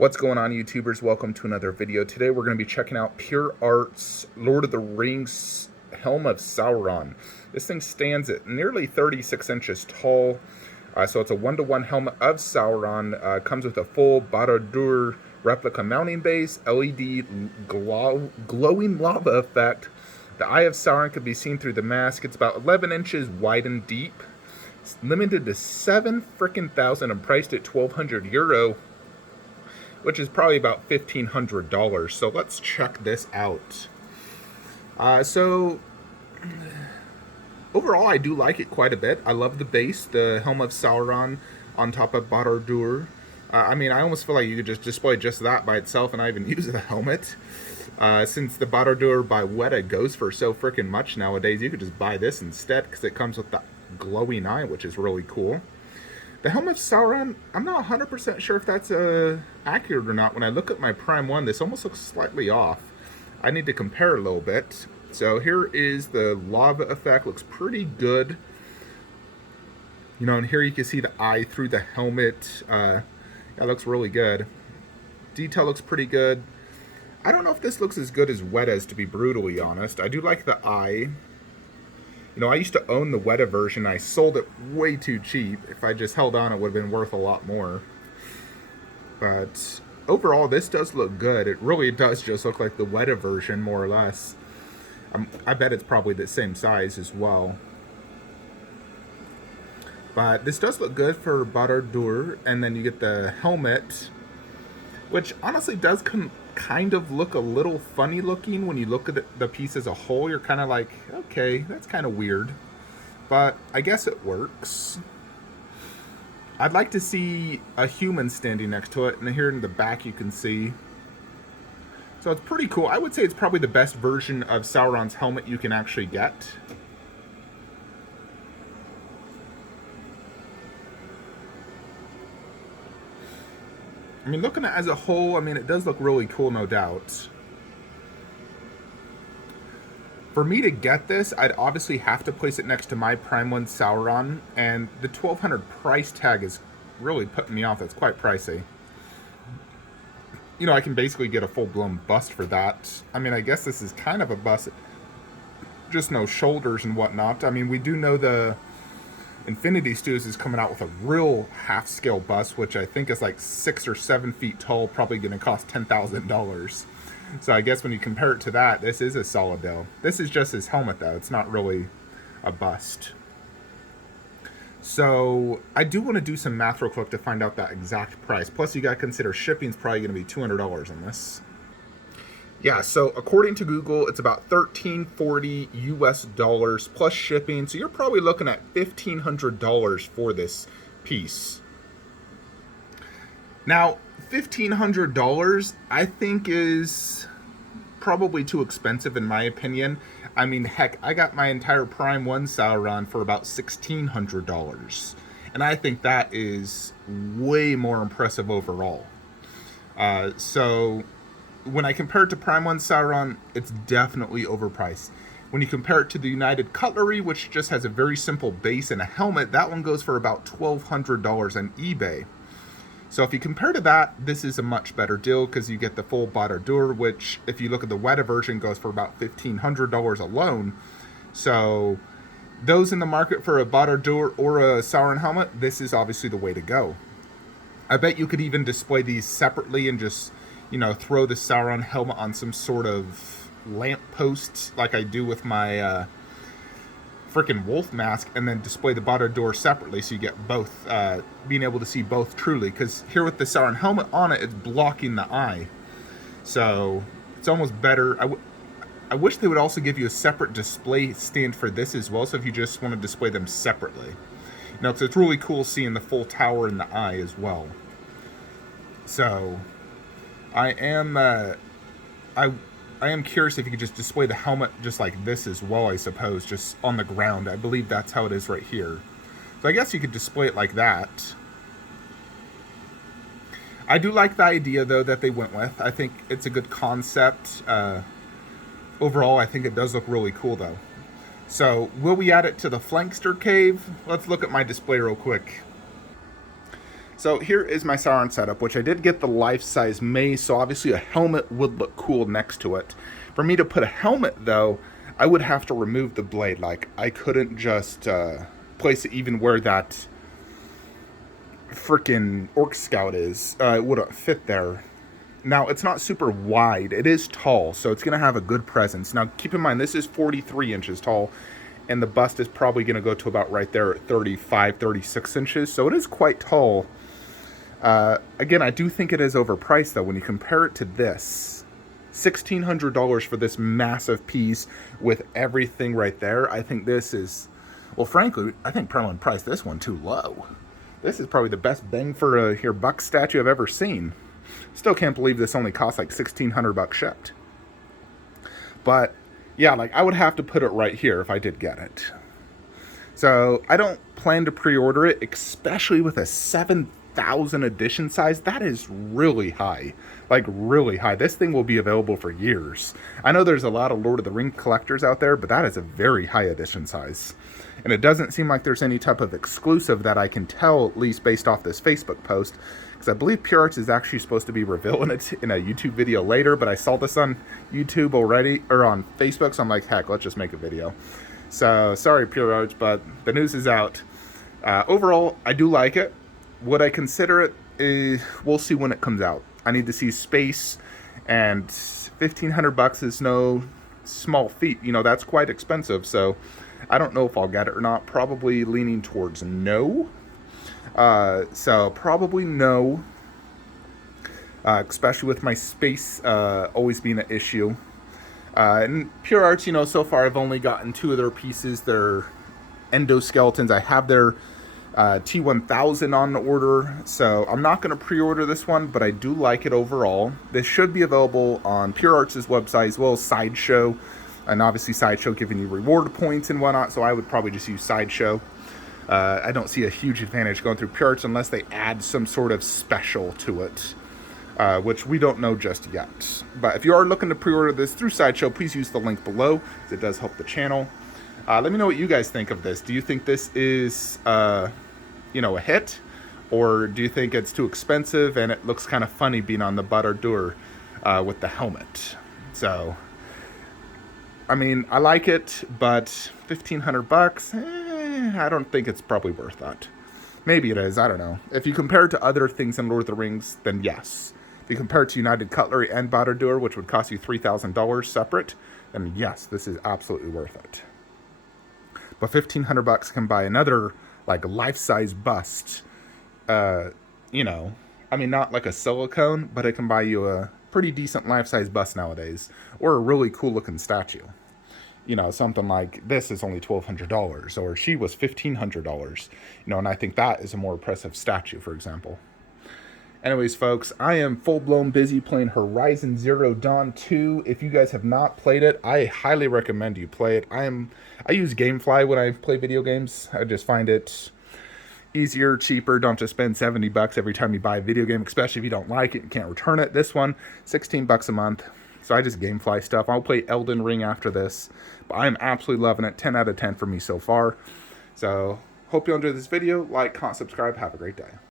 What's going on, YouTubers? Welcome to another video. Today we're going to be checking out Pure Art's Lord of the Rings Helm of Sauron. This thing stands at nearly 36 inches tall, so it's a 1-to-1 helmet of Sauron. Comes with a full Barad-dûr replica mounting base, LED glowing lava effect. The Eye of Sauron can be seen through the mask. It's about 11 inches wide and deep. It's limited to 7,000 and priced at €1,200. Which is probably about $1,500. So let's check this out. So overall, I do like it quite a bit. I love the base, the Helm of Sauron on top of Barad-dûr. I mean, I almost feel like you could just display just that by itself and not even use the helmet. Since the Barad-dûr by Weta goes for so freaking much nowadays, you could just buy this instead because it comes with the glowing eye, which is really cool. The Helm of Sauron, I'm not 100% sure if that's accurate or not. When I look at my Prime 1, this almost looks slightly off. I need to compare a little bit. So here is the lava effect. Looks pretty good. You know, and here you can see the eye through the helmet. That looks really good. Detail looks pretty good. I don't know if this looks as good as Weta's, to be brutally honest. I do like the eye. You know, I used to own the Weta version. I sold it way too cheap. If I just held on, it would have been worth a lot more. But overall, this does look good. It really does just look like the Weta version, more or less. I bet it's probably the same size as well. But this does look good for Barad-dûr. And then you get the helmet, which honestly does kind of look a little funny looking when you look at the piece as a whole. You're kind of like, okay, that's kind of weird, but I guess it works. I'd like to see a human standing next to it, and here in the back you can see. So it's pretty cool. I would say it's probably the best version of Sauron's helmet you can actually get. I mean, looking at it as a whole, I mean, it does look really cool, no doubt. For me to get this, I'd obviously have to place it next to my Prime 1 Sauron, and the $1,200 price tag is really putting me off. It's quite pricey. You know, I can basically get a full-blown bust for that. I mean, I guess this is kind of a bust, just no shoulders and whatnot. I mean, we do know the Infinity Studios is coming out with a real half-scale bust, which I think is like 6 or 7 feet tall, probably going to cost $10,000. So I guess when you compare it to that, this is a solid deal. This is just his helmet, though. It's not really a bust. So I do want to do some math real quick to find out that exact price. Plus, you got to consider shipping's probably going to be $200 on this. Yeah, so according to Google, it's about $1,340 US plus shipping. So you're probably looking at $1,500 for this piece. Now, $1,500 I think is probably too expensive in my opinion. I mean, heck, I got my entire Prime 1 Sauron for about $1,600. And I think that is way more impressive overall. So when I compare it to Prime 1 Sauron, it's definitely overpriced. When you compare it to the United Cutlery, which just has a very simple base and a helmet, that one goes for about $1,200 on eBay. So if you compare to that, this is a much better deal because you get the full Barad-dûr, which if you look at the Weta version goes for about $1,500 alone. So those in the market for a Barad-dûr or a Sauron helmet, this is obviously the way to go. I bet you could even display these separately and just, you know, throw the Sauron helmet on some sort of lamppost like I do with my freaking wolf mask, and then display the Barad-dûr separately so you get both, being able to see both truly, because here with the Sauron helmet on it, it's blocking the eye. So it's almost better. I wish they would also give you a separate display stand for this as well, so if you just want to display them separately. You know, because it's really cool seeing the full tower in the eye as well. So I am curious if you could just display the helmet just like this as well, I suppose, just on the ground. I believe that's how it is right here. So I guess you could display it like that. I do like the idea, though, that they went with. I think it's a good concept. Overall, I think it does look really cool, though. So, will we add it to the Flankster cave? Let's look at my display real quick. So here is my Sauron setup, which I did get the life-size mace, so obviously a helmet would look cool next to it. For me to put a helmet, though, I would have to remove the blade. Like, I couldn't just place it even where that freaking Orc Scout is. It wouldn't fit there. Now, it's not super wide. It is tall, so it's going to have a good presence. Now, keep in mind, this is 43 inches tall, and the bust is probably going to go to about right there at 35, 36 inches, so it is quite tall. Again, I do think it is overpriced, though, when you compare it to this. $1,600 for this massive piece with everything right there. I think this is, well, frankly, I think Perlin priced this one too low. This is probably the best bang for your buck statue I've ever seen. Still can't believe this only cost like $1,600 shipped. But yeah, like I would have to put it right here if I did get it. So I don't plan to pre-order it, especially with a 7,000 edition size. That is really high, like really high. This thing will be available for years. I know there's a lot of Lord of the Rings collectors out there, but that is a very high edition size. And it doesn't seem like there's any type of exclusive that I can tell, at least based off this Facebook post. Because I believe Pure Arts is actually supposed to be revealing it in a YouTube video later, but I saw this on YouTube already, or on Facebook, so I'm like, heck, let's just make a video. So, sorry Pure Arts, but the news is out. Overall, I do like it. Would I consider it? We'll see when it comes out. I need to see space, and $1,500 is no small feat. You know, that's quite expensive, so I don't know if I'll get it or not. Probably leaning towards no. So probably no. Especially with my space always being an issue. And Pure Arts, you know, so far I've only gotten 2 of their pieces. Their endoskeletons. I have their T1000 on order, so I'm not going to pre-order this one, but I do like it overall. This should be available on Pure Arts' website as well as Sideshow. And obviously Sideshow giving you reward points and whatnot, so I would probably just use Sideshow. I don't see a huge advantage going through Pure Arts unless they add some sort of special to it, which we don't know just yet. But if you are looking to pre-order this through Sideshow, please use the link below. It does help the channel. Let me know what you guys think of this. Do you think this is, you know, a hit? Or do you think it's too expensive and it looks kind of funny being on the Barad-dûr with the helmet? So, I mean, I like it, but $1,500, I don't think it's probably worth that. Maybe it is, I don't know. If you compare it to other things in Lord of the Rings, then yes. If you compare it to United Cutlery and Barad-dûr, which would cost you $3,000 separate, then yes, this is absolutely worth it. But $1,500 can buy another, like, life-size bust. You know, I mean, not like a silicone, but it can buy you a pretty decent life-size bust nowadays. Or a really cool-looking statue. You know, something like this is only $1,200, or she was $1,500. You know, and I think that is a more impressive statue, for example. Anyways, folks, I am full-blown busy playing Horizon Zero Dawn 2. If you guys have not played it, I highly recommend you play it. I use GameFly when I play video games. I just find it easier, cheaper. Don't just spend $70 every time you buy a video game, especially if you don't like it, you can't return it. This one, $16 a month. So I just GameFly stuff. I'll play Elden Ring after this. But I am absolutely loving it. 10 out of 10 for me so far. So, hope you enjoyed this video. Like, comment, subscribe. Have a great day.